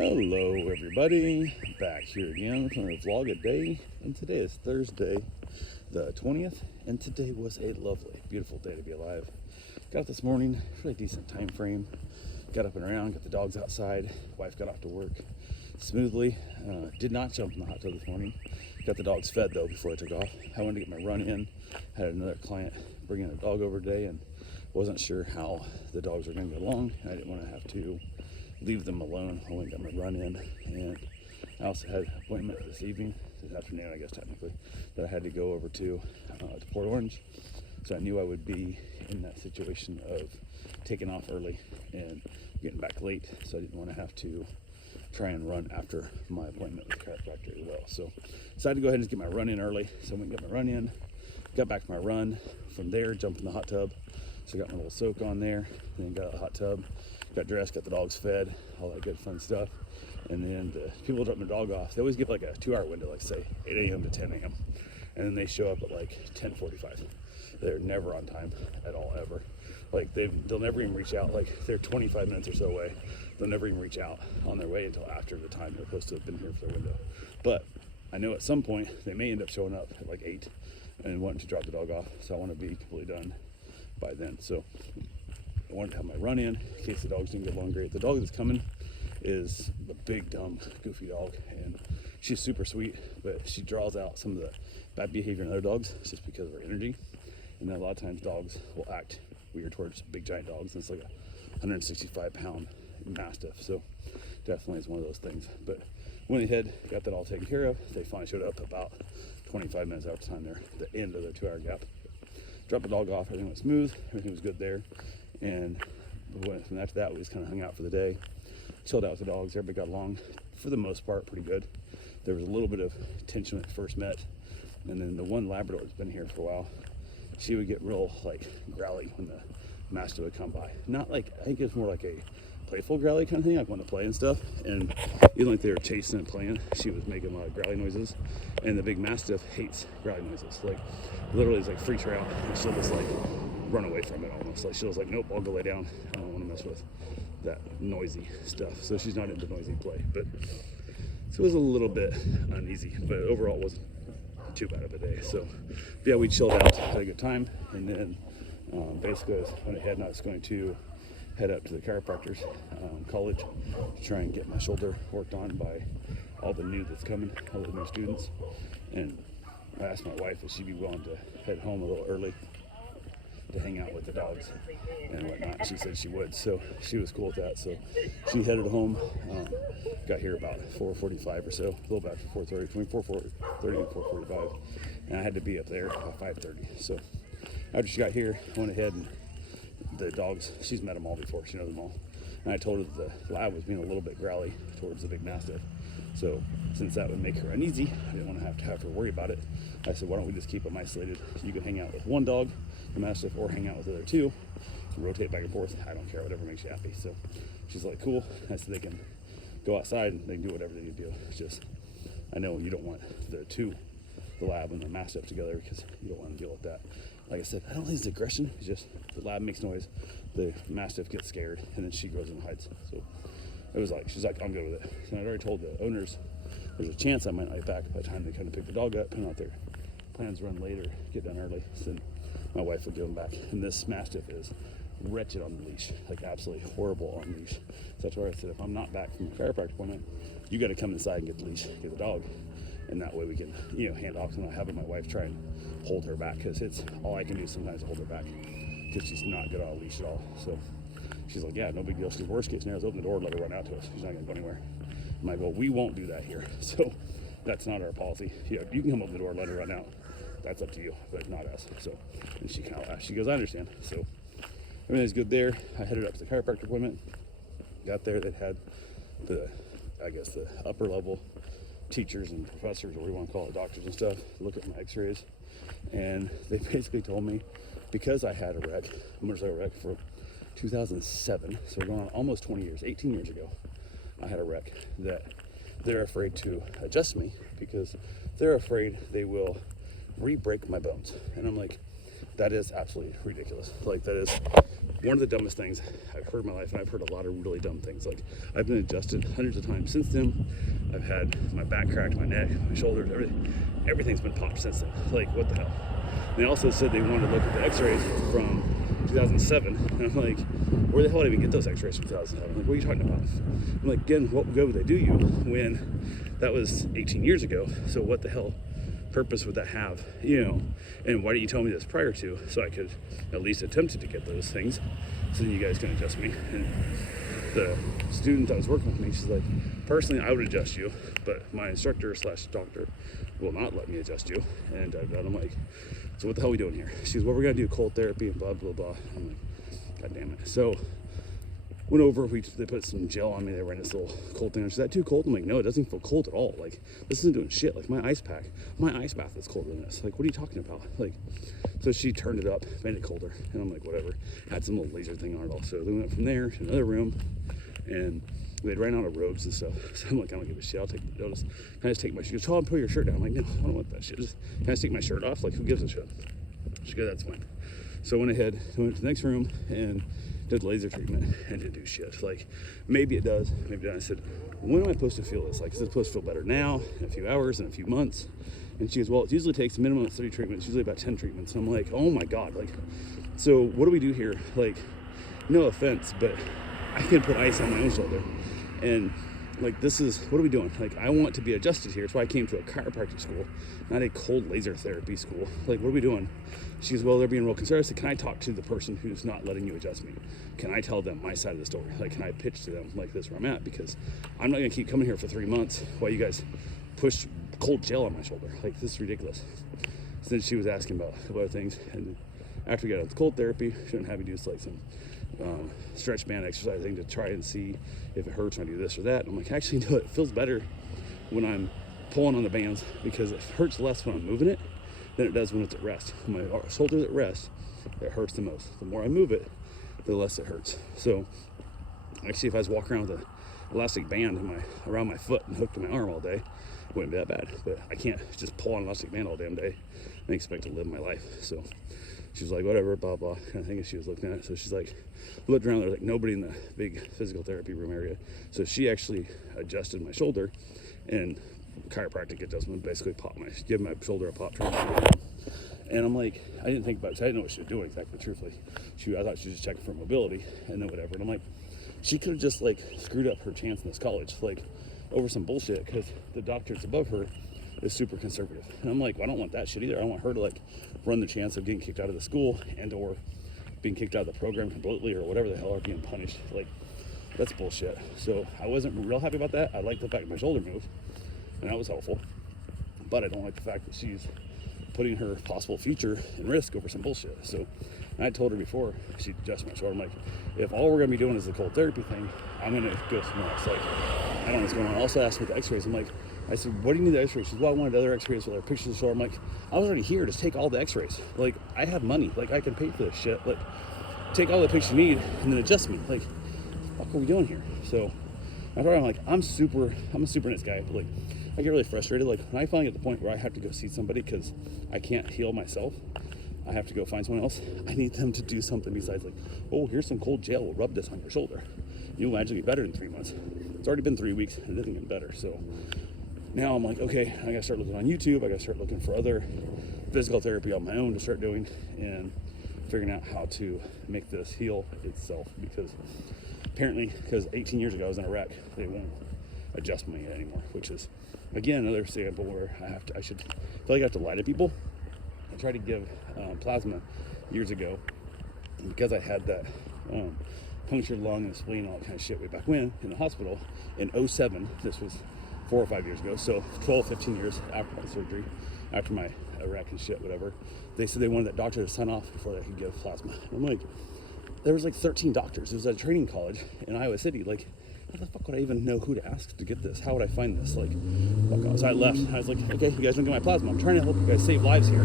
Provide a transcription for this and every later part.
Hello everybody, back here again with another vlog a day, and today is Thursday the 20th, and today was a lovely, beautiful day to be alive. Got up this morning, really decent time frame, got up and around, got the dogs outside, wife got off to work smoothly, did not jump in the hot tub this morning, got the dogs fed though before I took off. I wanted to get my run in, had another client bring in a dog over today and wasn't sure how the dogs were going to get along. I didn't want to have to leave them alone. I went and got my run in, and I also had an appointment this afternoon I guess technically, that I had to go over to Port Orange. So I knew I would be in that situation of taking off early and getting back late, so I didn't want to have to try and run after my appointment with the chiropractor as well. So decided to go ahead and get my run in early. So I went and got my run in, got back to my run. From there, jumped in the hot tub. So I got my little soak on there, then got out of the hot tub, got dressed, got the dogs fed, all that good fun stuff. And then the people drop their dog off. They always give like a 2-hour window, like say 8 a.m. to 10 a.m. And then they show up at like 10:45. They're never on time at all, ever. Like they'll never even reach out. Like they're 25 minutes or so away. They'll never even reach out on their way until after the time they're supposed to have been here for their window. But I know at some point they may end up showing up at like 8 and wanting to drop the dog off. So I want to be completely done by then. So I wanted to have my run in case the dogs didn't get along great. The dog that's coming is the big, dumb, goofy dog, and she's super sweet, but she draws out some of the bad behavior in other dogs just because of her energy. And then a lot of times dogs will act weird towards big, giant dogs, and it's like a 165-pound Mastiff, so definitely is one of those things. But went ahead, got that all taken care of. They finally showed up about 25 minutes after time there, the end of their 2-hour gap. Dropped the dog off, everything went smooth, everything was good there. And after that, we just kind of hung out for the day, chilled out with the dogs. Everybody got along, for the most part, pretty good. There was a little bit of tension when we first met, and then the one Labrador that's been here for a while, she would get real like growly when the Mastiff would come by. Not like, I think it was more like a playful growly kind of thing, like wanting to play and stuff. And even like they were chasing and playing, she was making a lot of growly noises. And the big Mastiff hates growly noises. Like literally, it's like freaks her out, and she'll just like run away from it almost. Like she'll just like, nope, I'll go lay down. I don't want to mess with that noisy stuff. So she's not into noisy play. But so it was a little bit uneasy, but overall it wasn't too bad of a day. So yeah, we chilled out, had a good time, and then basically I went ahead and I was going to head up to the chiropractor's college to try and get my shoulder worked on by all the new that's coming, all the new students. And I asked my wife if she'd be willing to head home a little early to hang out with the dogs and whatnot. She said she would, so she was cool with that. So she headed home, got here about 4:45 or so, a little bit after 4:30, between 4:30 and 4:45, and I had to be up there by 5:30. So after she got here, I went ahead and the dogs, she's met them all before, she knows them all, and I told her that the lab was being a little bit growly towards the big Mastiff. So since that would make her uneasy, I didn't want to have her worry about it. I said, why don't we just keep them isolated? You can hang out with one dog, the Mastiff, or hang out with the other two. You can rotate back and forth. I don't care, whatever makes you happy. So she's like, cool. I said they can go outside and they can do whatever they need to do. It's just, I know you don't want the lab and the Mastiff together because you don't want to deal with that. Like I said, I don't think it's aggression. It's just the lab makes noise, the Mastiff gets scared, and then she goes and hides. So it was like, she's like, I'm good with it. So I'd already told the owners there's a chance I might not be back by the time they kind of pick the dog up, depending on their plans run late or get done early. So my wife would give them back. And this Mastiff is wretched on the leash, like absolutely horrible on the leash. So that's why I said, if I'm not back from the chiropractor appointment, you got to come inside and get the leash, get the dog. And that way we can, hand off. And I'm not having my wife try and hold her back, because it's all I can do sometimes to hold her back, because she's not good on a leash at all. So she's like, yeah, no big deal. She's worst case scenario is open the door and let her run out to us. She's not going to go anywhere. I'm like, well, we won't do that here. So that's not our policy. Yeah, you can come open the door and let her run out. That's up to you, but not us. So, and she kind of laughed. She goes, I understand. So everything's good there. I headed up to the chiropractor appointment. Got there. They had the upper level teachers and professors, or what you want to call it, doctors and stuff, look at my x-rays. And they basically told me, because I had a wreck, a motorcycle wreck from 2007, so we're going on almost 20 years, 18 years ago, I had a wreck, that they're afraid to adjust me because they're afraid they will re-break my bones. And I'm like, that is absolutely ridiculous. Like, that is one of the dumbest things I've heard in my life, and I've heard a lot of really dumb things. Like, I've been adjusted hundreds of times since then. I've had my back cracked, my neck, my shoulders, everything's been popped since then. Like, what the hell? And they also said they wanted to look at the x-rays from 2007, and I'm like, where the hell did I even get those x-rays from 2007? Like, what are you talking about? I'm like, again, what good would they do you when that was 18 years ago? So what the hell purpose would that have, you know? And why didn't you tell me this prior to, so I could at least attempt to get those things, so then you guys can adjust me? And the student that was working with me, she's like, personally, I would adjust you, but my instructor / doctor will not let me adjust you. And I'm like, so what the hell are we doing here? She goes, well, we're gonna do cold therapy and blah, blah, blah. I'm like, God damn it. So went over, they put some gel on me, they ran this little cold thing. She's that too cold? I'm like, no, it doesn't feel cold at all. Like, this isn't doing shit. Like, my ice bath is colder than this. Like, what are you talking about? Like, so she turned it up, made it colder, and I'm like, whatever. Had some little laser thing on it also. Then we went from there to another room, and they'd ran out of robes and stuff. So I'm like, I don't give a shit, I'll take the notice. Can I just take my, she goes, oh, put your shirt down. I'm like, no, I don't want that shit. Just, can I just take my shirt off? Like, who gives a shit? She goes, that's fine. So I went ahead, went to the next room, and did laser treatment, and didn't do shit. Like, maybe it does, maybe it doesn't. I said, when am I supposed to feel this? Like, is it supposed to feel better now, in a few hours, in a few months? And she goes, well, it usually takes a minimum of 30 treatments, usually about 10 treatments. And I'm like, oh my God, like, so what do we do here? Like, no offense, but I can put ice on my own shoulder. And like, this is, what are we doing? Like, I want to be adjusted here. That's why I came to a chiropractic school, not a cold laser therapy school. Like, what are we doing? She goes, well, they're being real concerned. I said, can I talk to the person who's not letting you adjust me? Can I tell them my side of the story? Like, can I pitch to them like this where I'm at? Because I'm not gonna keep coming here for 3 months while you guys push cold gel on my shoulder. Like, this is ridiculous. So then she was asking about a couple other things. And after we got out the cold therapy, she didn't have me do like some stretch band exercising to try and see if it hurts when I do this or that. And I'm like, actually, no, it feels better when I'm pulling on the bands, because it hurts less when I'm moving it than it does when it's at rest. When my shoulder's at rest, it hurts the most. The more I move it, the less it hurts. So actually, if I was walking around with an elastic band around my foot and hooked to my arm all day, it wouldn't be that bad. But I can't just pull on an elastic band all damn day and expect to live my life. So she was like, whatever, blah, blah, kind of thing. And she was looking at it. So she's like, looked around, there's like nobody in the big physical therapy room area. So she actually adjusted my shoulder, and chiropractic adjustment basically give my shoulder a pop. And I'm like, I didn't think about it, because I didn't know what she was doing exactly, truthfully. I thought she was just checking for mobility and then whatever. And I'm like, she could have just like screwed up her chance in this college, like over some bullshit, because the doctor that's above her is super conservative. And I'm like, well, I don't want that shit either. I don't want her to like run the chance of getting kicked out of the school and or being kicked out of the program completely or whatever the hell, or being punished. Like, that's bullshit. So I wasn't real happy about that. I liked the fact that my shoulder moved, and that was helpful. But I don't like the fact that she's putting her possible future in risk over some bullshit. So, and I told her before she adjusted my shoulder, I'm like, if all we're gonna be doing is the cold therapy thing, I'm gonna go somewhere else. Like, I don't know what's going on. I also asked me the x-rays. I said, what do you need the x-rays? She said, well, I wanted other x-rays with our pictures of the shoulder. I'm like, I was already here, just take all the x-rays. Like, I have money, like I can pay for this shit. Like, take all the pictures you need and then adjust me. Like, what are we doing here? So I told her, I'm like, I'm a super nice guy, but like, I get really frustrated. Like, when I finally get to the point where I have to go see somebody because I can't heal myself, I have to go find someone else. I need them to do something besides like, oh, here's some cold gel, we'll rub this on your shoulder. You'll magically be better in 3 months. It's already been 3 weeks and it isn't getting better. So now I'm like, okay, I gotta start looking on YouTube. I gotta start looking for other physical therapy on my own to start doing and figuring out how to make this heal itself, because apparently, because 18 years ago I was in a wreck, they won't adjust me anymore, which is, again, another example where I feel like I have to lie to people. I tried to give plasma years ago, and because I had that punctured lung and spleen, all that kind of shit way back when in the hospital in 07, this was 4 or 5 years ago, so 12, 15 years after my surgery, after my wreck and shit, whatever, they said they wanted that doctor to sign off before they could give plasma. And I'm like, there was like 13 doctors. It was at a training college in Iowa City. Like, how the fuck would I even know who to ask to get this? How would I find this? Like, fuck off. So I left. I was like, okay, you guys don't get my plasma. I'm trying to help you guys save lives here.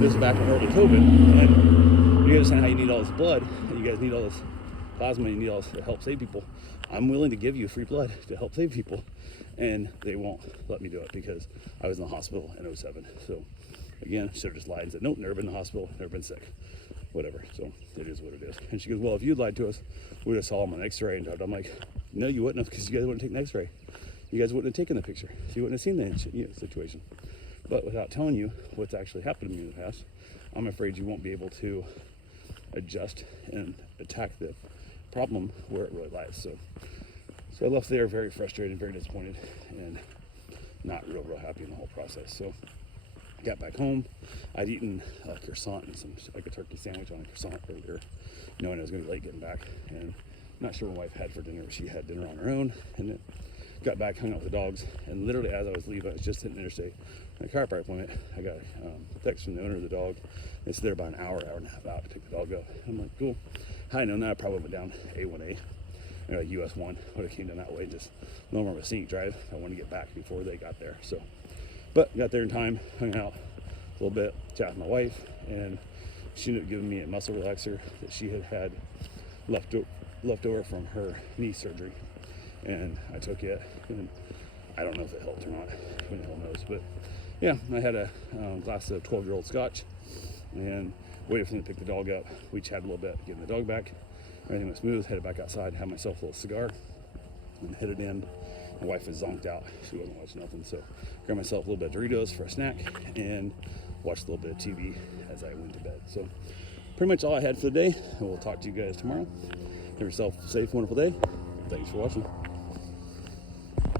This is back in early COVID, and you guys saying how you need all this blood, and you guys need all this plasma, and you need all this to help save people. I'm willing to give you free blood to help save people, and they won't let me do it because I was in the hospital in 07. So again, should have just lied and said, nope, never been in the hospital, never been sick. whatever. So it is what it is. And she goes, well, if you'd lied to us, we'd have saw him on an x-ray. And I'm like, no, you wouldn't have, because you guys wouldn't take an x-ray. You guys wouldn't have taken the picture. So you wouldn't have seen the situation. But without telling you what's actually happened to me in the past, I'm afraid you won't be able to adjust and attack the problem where it really lies. So I left there very frustrated, very disappointed, and not real happy in the whole process. So I got back home. I'd eaten a croissant and like a turkey sandwich on a croissant earlier, knowing I was going to be late getting back. And not sure what my wife had for dinner. She had dinner on her own, and then got back, hung out with the dogs, and literally as I was leaving, I was just hitting the interstate. My chiropractic appointment, I got a text from the owner of the dog. It's there about an hour and a half out to pick the dog up. I'm like, cool. Had I known that, I probably went down A1A, like US 1, would have came down that way, just a little more of a scenic drive. I wanted to get back before they got there. So, but got there in time, hung out a little bit, chatted with my wife, and she ended up giving me a muscle relaxer that she had left over from her knee surgery. And I took it, and I don't know if it helped or not. Who the hell knows? But yeah, I had a glass of 12-year-old scotch and waited for them to pick the dog up. We chatted a little bit, getting the dog back. Everything went smooth. Headed back outside, had myself a little cigar, and headed in. My wife was zonked out. She wasn't watching nothing, so grabbed myself a little bit of Doritos for a snack and watched a little bit of TV as I went to bed. So pretty much all I had for the day, and we'll talk to you guys tomorrow. Have yourself a safe, wonderful day. Thanks for watching.